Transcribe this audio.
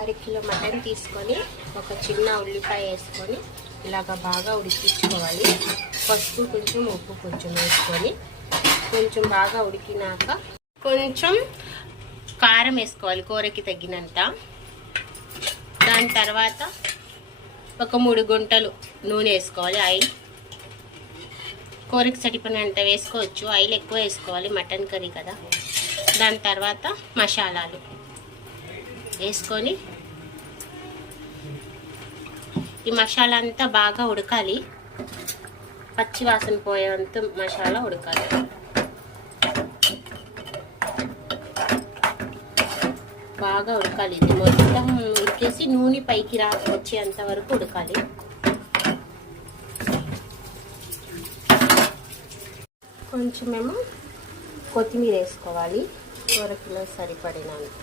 అరకిలో మటన్ తీసుకొని ఒక చిన్న ఉల్లిపాయ వేసుకొని ఇలాగ బాగా ఉడికించుకోవాలి. పసుపు కొంచెం, ఉప్పు కొంచెం వేసుకొని కొంచెం బాగా ఉడికినాక కొంచెం కారం వేసుకోవాలి కూరకి తగినంత. దాని తర్వాత ఒక 3 గుంటలు నూనె వేసుకోవాలి. ఆయిల్ కూరకి సరిపడినంత వేసుకోవచ్చు, ఆయిల్ ఎక్కువ వేసుకోవాలి, మటన్ కర్రీ కదా. దాని తర్వాత మసాలాలు వేసుకొని ఈ మసాలా అంతా బాగా ఉడకాలి, పచ్చి వాసన పోయేంత మసాలా ఉడకాలి. బాగా ఉడకాలి, ఇది మొత్తం ఉడికేసి నూనె పైకి వచ్చేంత వరకు ఉడకాలి. కొంచెమేమో కొత్తిమీర వేసుకోవాలి, కూరకిలో సరిపడినంత.